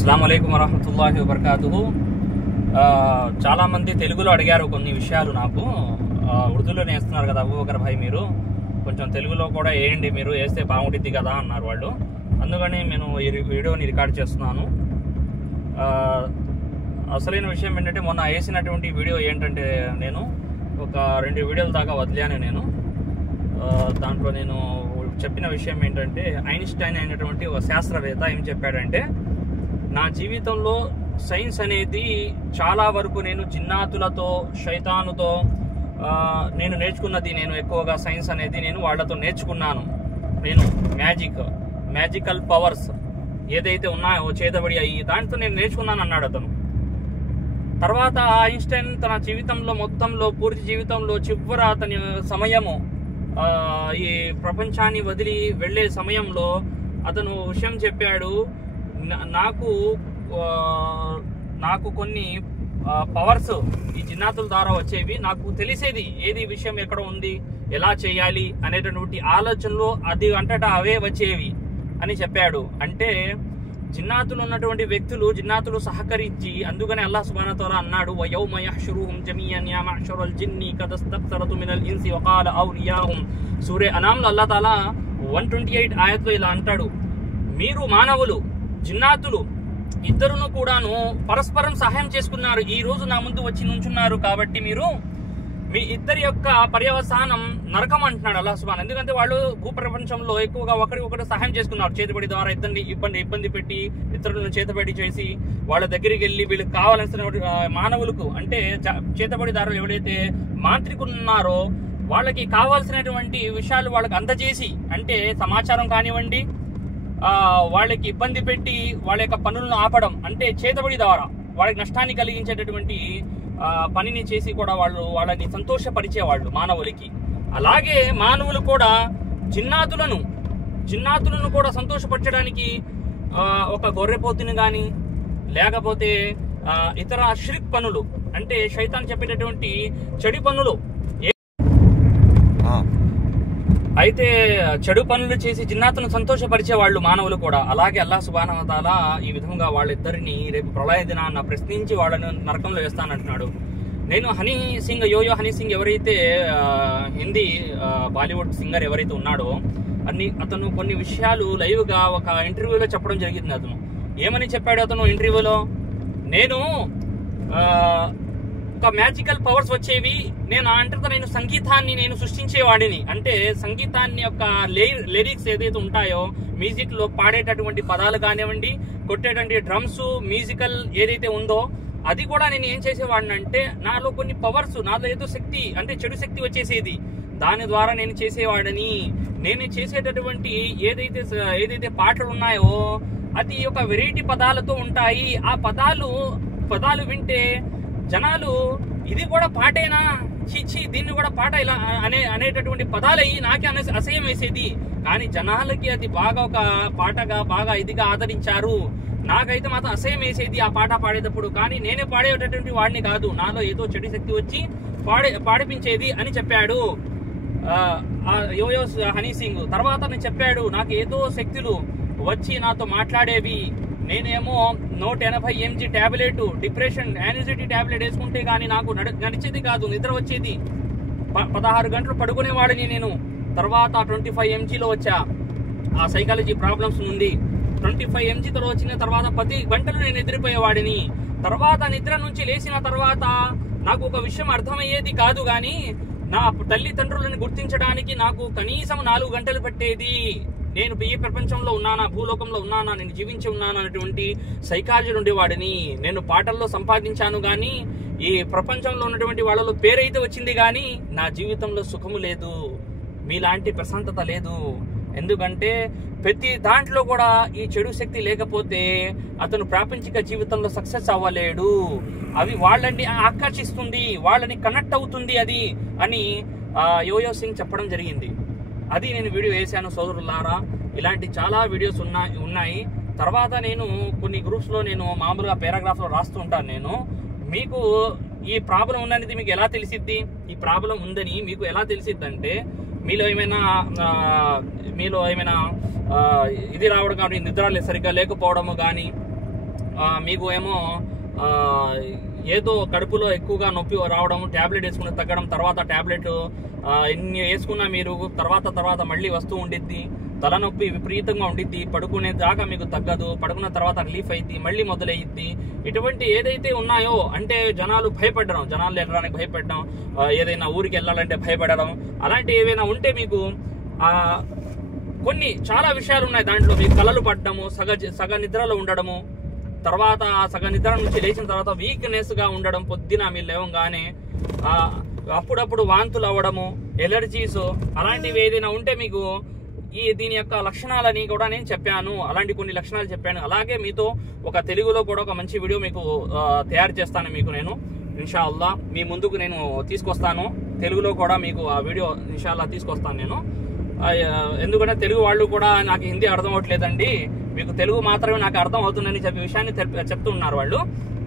అస్సలాము అలైకుం వరహమతుల్లాహి వబర్కాతుహు. చాలా మంది తెలుగులో అడిగారు కొన్ని విషయాలు. నాకు ఉర్దూలోనే వేస్తున్నారు కదా అబూబకర్ భాయ్, మీరు కొంచెం తెలుగులో కూడా వేయండి, మీరు వేస్తే బాగుంటుంది కదా అన్నారు వాళ్ళు. అందుకని నేను ఈ వీడియోని రికార్డ్ చేస్తున్నాను. అసలైన విషయం ఏంటంటే, మొన్న వేసినటువంటి వీడియో ఏంటంటే, నేను ఒక 2 వీడియోల దాకా వదిలాను. నేను దాంట్లో నేను చెప్పిన విషయం ఏంటంటే, ఐన్స్టైన్ అయినటువంటి ఒక శాస్త్రవేత్త ఏం చెప్పాడంటే, నా జీవితంలో సైన్స్ అనేది చాలా వరకు నేను జిన్నాతులతో, శైతానుతో నేను నేర్చుకున్నది. నేను ఎక్కువగా సైన్స్ అనేది నేను వాళ్ళతో నేర్చుకున్నాను. నేను మ్యాజికల్ పవర్స్ ఏదైతే ఉన్నాయో చేతబడి అయ్యి దాంతో నేను నేర్చుకున్నాను అన్నాడు అతను. తర్వాత ఐన్స్టైన్ తన జీవితంలో మొత్తంలో, పూర్తి జీవితంలో చివర అతని సమయము, ఈ ప్రపంచాన్ని వదిలి వెళ్ళే సమయంలో అతను విషయం చెప్పాడు, నాకు కొన్ని పవర్స్ ఈ జిన్నాతుల ద్వారా వచ్చేవి, నాకు తెలిసేది ఏది విషయం ఎక్కడ ఉంది, ఎలా చేయాలి అనేటటువంటి ఆలోచనలో అది అంతటా అవే వచ్చేవి అని చెప్పాడు. అంటే జిన్నాతులు ఉన్నటువంటి వ్యక్తులు, జిన్నాతులు సహకరించి, అందుకనే అల్లాహ్ సుబ్హానహు వ తఆలా అన్నాడు, వయౌమ యహ్షురుహుం జమీఅన్ యా మఅషరల్ జిన్ని ఖద్ ఇస్తక్తరతు మినల్ ఇన్సి వఖాల ఔలియాహుం. సూరే అనాంలో అల్లాహ్ తాలా 128 ఆయత్లో ఇలా అంటాడు, మీరు మానవులు, జిన్నాతులు ఇద్దరును కూడాను పరస్పరం సహాయం చేసుకున్నారు, ఈ రోజు నా ముందు వచ్చి నుంచున్నారు, కాబట్టి మీరు మీ ఇద్దరి యొక్క పర్యవసానం నరకం అంటున్నాడు అల్లాహ్ సుబ్హానహు. ఎందుకంటే వాళ్ళు భూప్రపంచంలో ఎక్కువగా ఒకరికొకరు సహాయం చేసుకున్నారు, చేతబడి ద్వారా ఇబ్బంది పెట్టి, ఇతరులను చేతబడి చేసి వాళ్ళ దగ్గరికి వెళ్ళి వీళ్ళకి కావాల్సిన మానవులకు, అంటే చేతబడిదారులు ఎవరైతే మాంత్రికులు ఉన్నారో వాళ్ళకి కావాల్సినటువంటి విషయాలు వాళ్ళకి అందజేసి, అంటే సమాచారం కానివ్వండి, వాళ్ళకి ఇబ్బంది పెట్టి వాళ్ళ యొక్క పనులను ఆపడం, అంటే చేతబడి ద్వారా వాళ్ళకి నష్టాన్ని కలిగించేటటువంటి పనిని చేసి కూడా వాళ్ళని సంతోషపరిచేవాళ్ళు మానవులకి. అలాగే మానవులు కూడా జిన్నాతులను కూడా సంతోషపరచడానికి ఒక గొర్రెపోతుని కానీ, లేకపోతే ఇతర షిర్క్ పనులు, అంటే శైతాన్ చెప్పేటటువంటి చెడు పనులు, అయితే చెడు పనులు చేసి జిన్నాతును సంతోషపరిచేవాళ్ళు మానవులు కూడా. అలాగే అల్లాహ్ సుబ్హానహు వ తఆలా ఈ విధంగా వాళ్ళిద్దరిని రేపు ప్రళయ దినాన్న ప్రశ్నించి వాళ్ళని నరకంలో వేస్తానంటున్నాడు. నేను యోయో హనీ సింగ్ ఎవరైతే హిందీ బాలీవుడ్ సింగర్ ఎవరైతే ఉన్నాడో అతను కొన్ని విషయాలు లైవ్ గా ఒక ఇంటర్వ్యూలో చెప్పడం జరిగింది. అతను ఏమని చెప్పాడు, అతను ఇంటర్వ్యూలో, నేను ఒక మ్యాజికల్ పవర్స్ వచ్చేవి, నేను సంగీతాన్ని నేను సృష్టించేవాడిని, అంటే సంగీతాన్ని యొక్క లిరిక్స్ ఏదైతే ఉంటాయో, మ్యూజిక్ లో పాడేటటువంటి పదాలు కానివ్వండి, కొట్టేటువంటి డ్రమ్స్, మ్యూజికల్ ఏదైతే ఉందో అది కూడా నేను ఏం చేసేవాడిని అంటే, నాలో కొన్ని పవర్స్, నాలో ఏదో శక్తి, అంటే చెడు శక్తి వచ్చేసేది, దాని ద్వారా నేను చేసేవాడిని. నేను చేసేటటువంటి ఏదైతే పాటలు ఉన్నాయో అది ఒక వెరైటీ పదాలతో ఉంటాయి. ఆ పదాలు వింటే జనాలు ఇది కూడా పాటేనా, చీచి దీన్ని కూడా పాట ఇలా అనేటటువంటి పదాలు అయ్యి నాకే అసహ్యం వేసేది. కానీ జనాలకి అది బాగా ఒక పాటగా బాగా ఇదిగా ఆదరించారు. నాకైతే మాత్రం అసహ్యం వేసేది ఆ పాట పాడేటప్పుడు. కానీ నేనే పాడేటటువంటి వాడిని కాదు, నాలో ఏదో చెడు శక్తి వచ్చి పాడిపించేది అని చెప్పాడు యోయో హనీ సింగ్. తర్వాత నేను చెప్పాడు, నాకు ఏదో శక్తులు వచ్చి నాతో మాట్లాడేవి, నేనేమో 180 mg టాబ్లెట్, డిప్రెషన్, యాన్సిటీ టాబ్లెట్ వేసుకుంటే కానీ నాకు నడిచేది కాదు, నిద్ర వచ్చేది, 16 గంటలు పడుకునేవాడిని నేను. తర్వాత 25 mgలో వచ్చా, ఆ సైకాలజీ ప్రాబ్లమ్స్ నుండి 25 mgతో వచ్చిన తర్వాత 10 గంటలు నేను నిద్రపోయేవాడిని. తర్వాత నిద్ర నుంచి లేచిన తర్వాత నాకు ఒక విషయం అర్థమయ్యేది కాదు, కానీ నా తల్లిదండ్రులను గుర్తించడానికి నాకు కనీసం 4 గంటలు పట్టేది. నేను ఈ ప్రపంచంలో ఉన్నానా, భూలోకంలో ఉన్నానా, నేను జీవించి ఉన్నాను అనేటువంటి సైకాలజీ ఉండేవాడిని. నేను పాటల్లో సంపాదించాను, కానీ ఈ ప్రపంచంలో ఉన్నటువంటి వాళ్ళలో పేరైతే వచ్చింది, కానీ నా జీవితంలో సుఖము లేదు, మీలాంటి ప్రశాంతత లేదు. ఎందుకంటే ప్రతి దాంట్లో కూడా ఈ చెడు శక్తి లేకపోతే అతను ప్రాపంచిక జీవితంలో సక్సెస్ అవ్వలేడు. అవి వాళ్ళని ఆకర్షిస్తుంది, వాళ్ళని కనెక్ట్ అవుతుంది అది అని యోయో సింగ్ చెప్పడం జరిగింది. అది నేను వీడియో వేసాను సోదరులారా. ఇలాంటి చాలా వీడియోస్ ఉన్నాయి. తర్వాత నేను కొన్ని గ్రూప్స్లో నేను మామూలుగా పారాగ్రాఫ్లో రాస్తూ ఉంటాను. నేను మీకు ఈ ప్రాబ్లం ఉందనేది మీకు ఎలా తెలిసిద్ది, ఈ ప్రాబ్లం ఉందని మీకు ఎలా తెలిసిద్ది అంటే, మీలో ఏమైనా ఇది రావడం కానీ, నిద్ర సరిగ్గా లేకపోవడము కానీ, మీకు ఏమో ఏదో కడుపులో ఎక్కువగా నొప్పి రావడం, ట్యాబ్లెట్ వేసుకుని తగ్గడం, తర్వాత ట్యాబ్లెట్ ఎన్ని వేసుకున్నా మీరు తర్వాత మళ్ళీ వస్తూ ఉండిద్ది, తలనొప్పి విపరీతంగా ఉండిద్ది, పడుకునే దాకా మీకు తగ్గదు, పడుకున్న తర్వాత రిలీఫ్ అయింది, మళ్ళీ మొదలయ్యిద్ది. ఇటువంటి ఏదైతే ఉన్నాయో అంటే జనాలు భయపడడం, జనాలు వెళ్ళడానికి భయపడడం, ఏదైనా ఊరికి వెళ్ళాలంటే భయపడడం, అలాంటి ఏవైనా ఉంటే మీకు కొన్ని చాలా విషయాలు ఉన్నాయి దాంట్లో. మీకు కలలు పడ్డము, సగ నిద్రలో ఉండడము, తర్వాత సగ నిద్ర నుంచి లేచిన తర్వాత వీక్నెస్ గా ఉండడం, పొద్దున మీరు లేవగానే అప్పుడప్పుడు వాంతులు అవ్వడము, ఎలర్జీస్, అలాంటివి ఏదైనా ఉంటే మీకు దీని యొక్క లక్షణాలని కూడా నేను చెప్పాను. అలాంటి కొన్ని లక్షణాలు చెప్పాను. అలాగే మీతో ఒక తెలుగులో కూడా ఒక మంచి వీడియో మీకు తయారు చేస్తాను. మీకు నేను ఇన్షాల్లా మీ ముందుకు నేను తీసుకొస్తాను. తెలుగులో కూడా మీకు ఆ వీడియో ఇన్షాల్లా తీసుకొస్తాను నేను. ఎందుకంటే తెలుగు వాళ్ళు కూడా నాకు హిందీ అర్థం అవ్వట్లేదండి, మీకు తెలుగు మాత్రమే నాకు అర్థం అవుతుందని చెప్పే విషయాన్ని చెప్తున్నారు వాళ్ళు.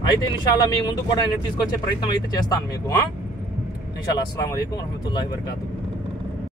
అయితే ఇన్షాల్లా మీ ముందు కూడా నేను తీసుకొచ్చే ప్రయత్నం అయితే చేస్తాను మీకు. ఇన్షాల్లా. అస్సలాము అలైకుం వరహమతుల్లాహి వబరకాతుహు.